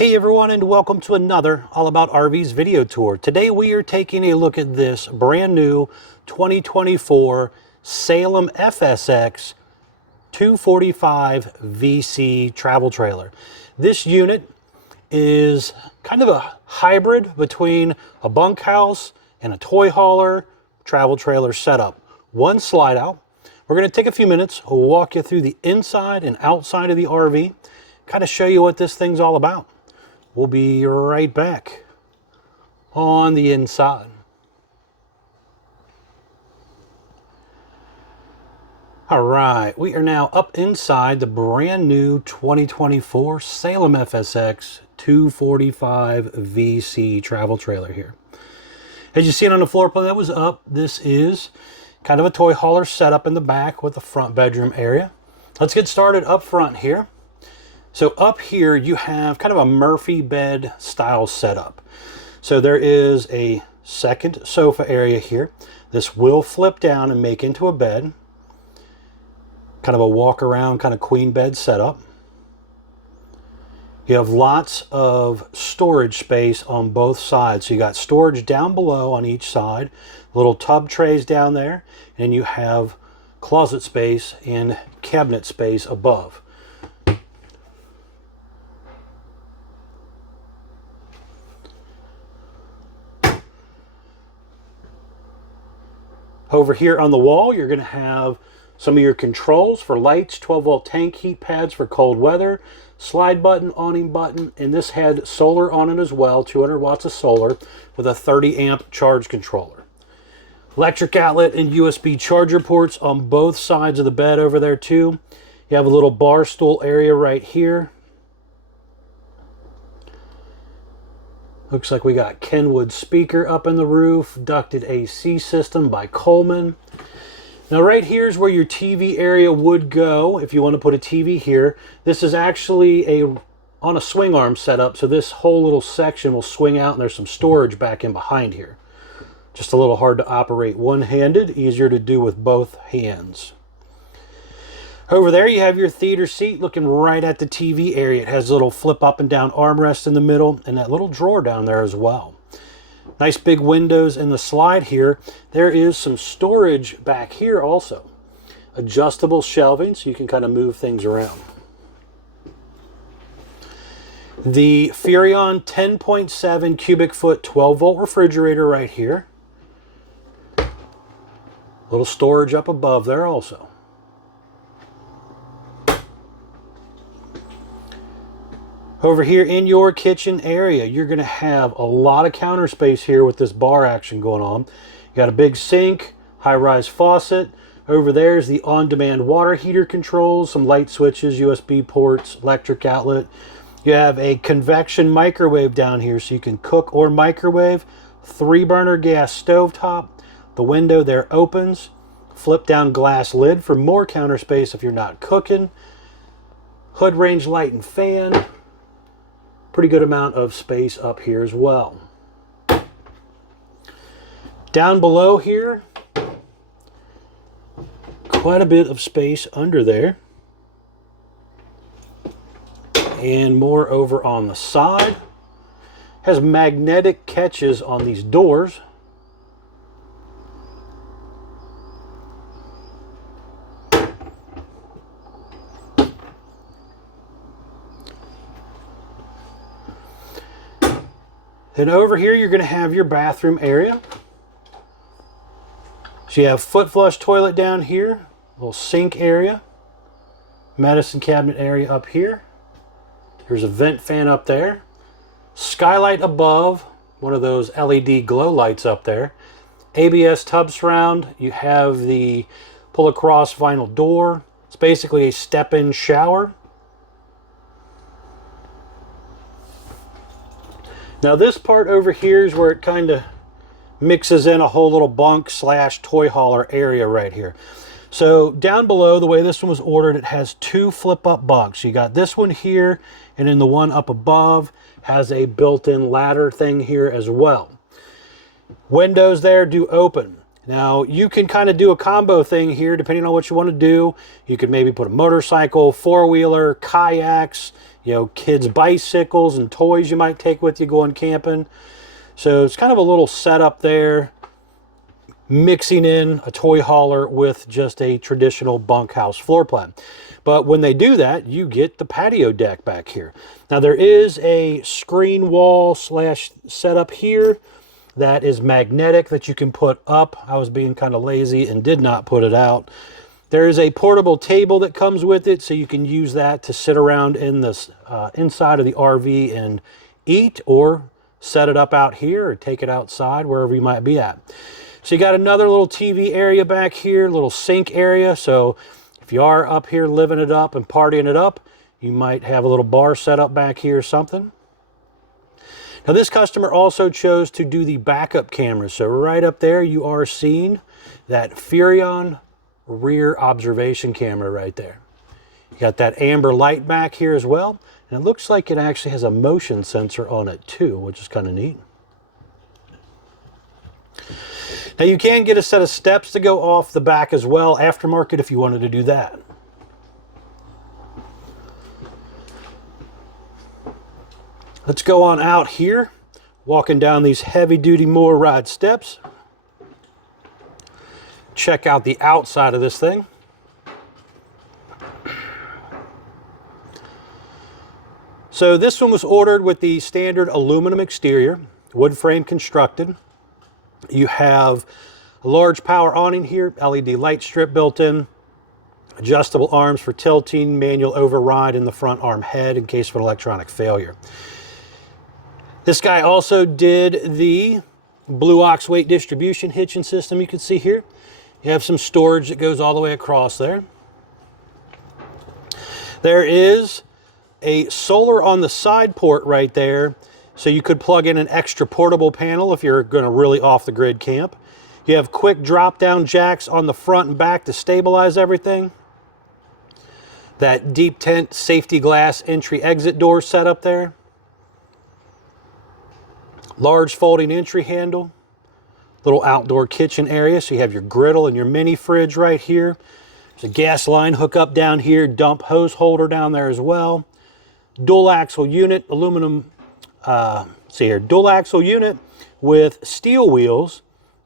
Hey everyone, and welcome to another All About RVs video tour. Today we are taking a look at this brand new 2024 Salem FSX 245VC travel trailer. This unit is kind of a hybrid between a bunkhouse and a toy hauler travel trailer setup. One slide out. We're going to take a few minutes, we'll walk you through the inside and outside of the RV, kind of show you what this thing's all about. We'll be right back on the inside. All right, we are now up inside the brand new 2024 Salem FSX 245VC travel trailer here. As you see it on the floor plan that was up, this is kind of a toy hauler setup in the back with the front bedroom area. Let's get started up front here. So up here you have kind of a Murphy bed style setup. So there is a second sofa area here. This will flip down and make into a bed. Kind of a walk around kind of queen bed setup. You have lots of storage space on both sides. So you got storage down below on each side, little tub trays down there, and you have closet space and cabinet space above. Over here on the wall, you're going to have some of your controls for lights, 12-volt tank heat pads for cold weather, slide button, awning button, and this had solar on it as well, 200 watts of solar with a 30-amp charge controller. Electric outlet and USB charger ports on both sides of the bed over there too. You have a little bar stool area right here. Looks like we got Kenwood speaker up in the roof, ducted AC system by Coleman. Now right here is where your TV area would go if you want to put a TV here. This is actually on a swing arm setup, so this whole little section will swing out and there's some storage back in behind here. Just a little hard to operate one-handed, easier to do with both hands. Over there you have your theater seat looking right at the TV area. It has a little flip up and down armrest in the middle and that little drawer down there as well. Nice big windows in the slide here. There is some storage back here also. Adjustable shelving so you can kind of move things around. The Furrion 10.7 cubic foot 12-volt refrigerator right here. Little storage up above there also. Over here in your kitchen area, you're going to have a lot of counter space here with this bar action going on. You got a big sink, high-rise faucet. Over there is the on-demand water heater controls, some light switches, USB ports, electric outlet. You have a convection microwave down here so you can cook or microwave. 3-burner gas stovetop. The window there opens. Flip down glass lid for more counter space if you're not cooking. Hood range light and fan. Pretty good amount of space up here as well. Down below here, quite a bit of space under there. And more over on the side. Has magnetic catches on these doors. Then over here, you're going to have your bathroom area. So you have foot flush toilet down here, little sink area, medicine cabinet area up here. There's a vent fan up there. Skylight above, one of those LED glow lights up there. ABS tub surround. You have the pull across vinyl door. It's basically a step-in shower. Now this part over here is where it kind of mixes in a whole little bunk slash toy hauler area right here. So down below, the way this one was ordered, it has 2 flip-up bunks. You got this one here, and then the one up above has a built-in ladder thing here as well. Windows there do open. Now you can kind of do a combo thing here depending on what you want to do. You could maybe put a motorcycle, four-wheeler, kayaks, you know, kids' bicycles and toys you might take with you going camping. So it's kind of a little setup there, mixing in a toy hauler with just a traditional bunkhouse floor plan. But when they do that, you get the patio deck back here. Now there is a screen wall slash setup here that is magnetic that you can put up. I was being kind of lazy and did not put it out. There is a portable table that comes with it, so you can use that to sit around in this inside of the RV and eat, or set it up out here or take it outside, wherever you might be at. So you got another little TV area back here, little sink area. So if you are up here living it up and partying it up, you might have a little bar set up back here or something. Now this customer also chose to do the backup camera. So right up there you are seeing that Furrion rear observation camera right there. You got that amber light back here as well. And it looks like it actually has a motion sensor on it too, which is kind of neat. Now you can get a set of steps to go off the back as well, aftermarket, if you wanted to do that. Let's go on out here, walking down these heavy-duty motor ride steps. Check out the outside of this thing. So this one was ordered with the standard aluminum exterior, wood frame constructed. You have a large power awning here, LED light strip built in, adjustable arms for tilting, manual override in the front arm head in case of an electronic failure. This guy also did the blue ox weight distribution hitching system you can see here. You have some storage that goes all the way across there. There is a solar on the side port right there, so you could plug in an extra portable panel if you're going to really off the grid camp. You have quick drop down jacks on the front and back to stabilize everything. That deep tent safety glass entry exit door set up there. Large folding entry handle. Little outdoor kitchen area, so you have your griddle and your mini fridge right here. There's a gas line hookup down here, dump hose holder down there as well. Dual axle unit, aluminum, dual axle unit with steel wheels,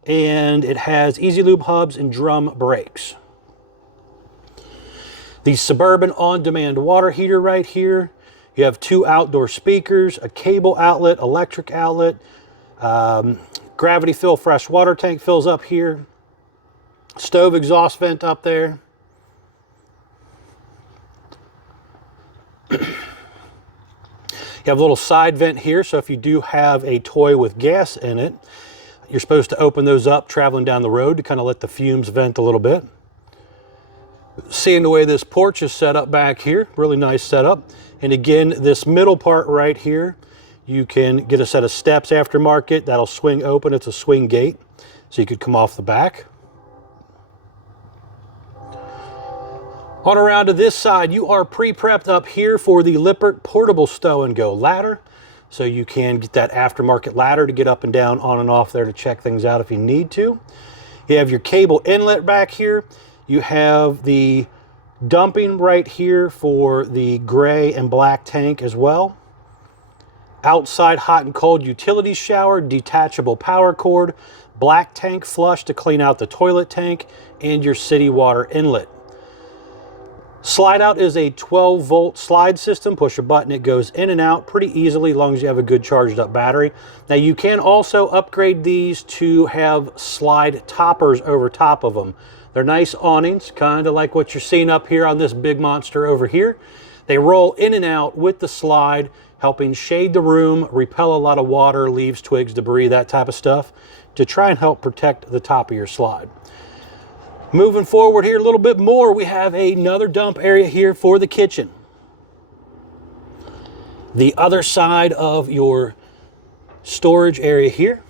and it has easy lube hubs and drum brakes. The Suburban on-demand water heater right here. You have 2 outdoor speakers, a cable outlet, electric outlet, gravity fill fresh water tank fills up here, stove exhaust vent up there. You have a little side vent here, so if you do have a toy with gas in it, you're supposed to open those up traveling down the road to kind of let the fumes vent a little bit. Seeing the way this porch is set up back here, really nice setup. And again, this middle part right here, you can get a set of steps aftermarket that'll swing open. It's a swing gate, so you could come off the back. On around to this side, you are pre-prepped up here for the Lippert portable stow and go ladder. So you can get that aftermarket ladder to get up and down, on and off there to check things out if you need to. You have your cable inlet back here. You have the dumping right here for the gray and black tank as well. Outside hot and cold utility shower, detachable power cord, black tank flush to clean out the toilet tank, and your city water inlet. Slide out is a 12-volt slide system. Push a button, it goes in and out pretty easily as long as you have a good charged up battery. Now you can also upgrade these to have slide toppers over top of them. They're nice awnings, kind of like what you're seeing up here on this big monster over here. They roll in and out with the slide, helping shade the room, repel a lot of water, leaves, twigs, debris, that type of stuff, to try and help protect the top of your slide. Moving forward here a little bit more, we have another dump area here for the kitchen. The other side of your storage area here.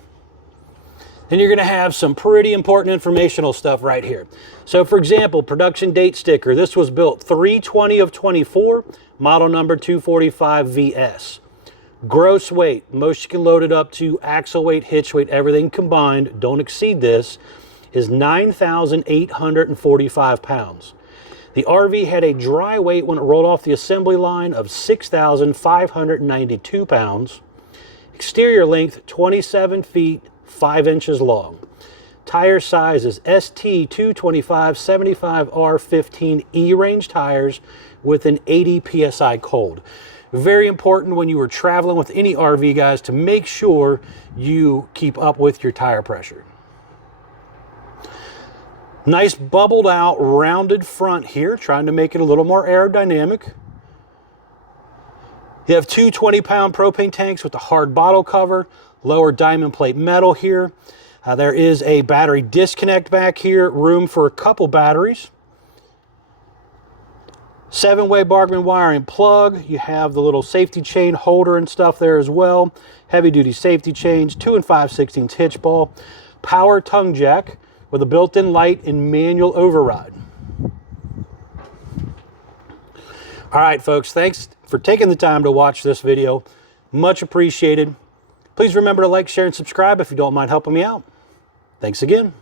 Then you're going to have some pretty important informational stuff right here. So for example, production date sticker. This was built 3/20 of 24, model number 245VS. Gross weight, most you can load it up to, axle weight, hitch weight, everything combined, don't exceed this, is 9,845 pounds. The RV had a dry weight when it rolled off the assembly line of 6,592 pounds. Exterior length 27 feet 5 inches long. Tire size is ST 225/75R15 E-range tires with an 80 PSI cold. Very important when you are traveling with any RV, guys, to make sure you keep up with your tire pressure. Nice bubbled out, rounded front here, trying to make it a little more aerodynamic. You have two 20-pound propane tanks with the hard bottle cover, lower diamond plate metal here. There is a battery disconnect back here, room for a couple batteries. 7-way Bargman wire and plug. You have the little safety chain holder and stuff there as well. Heavy duty safety chains, 2 5/16 hitch ball, power tongue jack with a built-in light and manual override. All right, folks, thanks for taking the time to watch this video. Much appreciated. Please remember to like, share, and subscribe if you don't mind helping me out. Thanks again.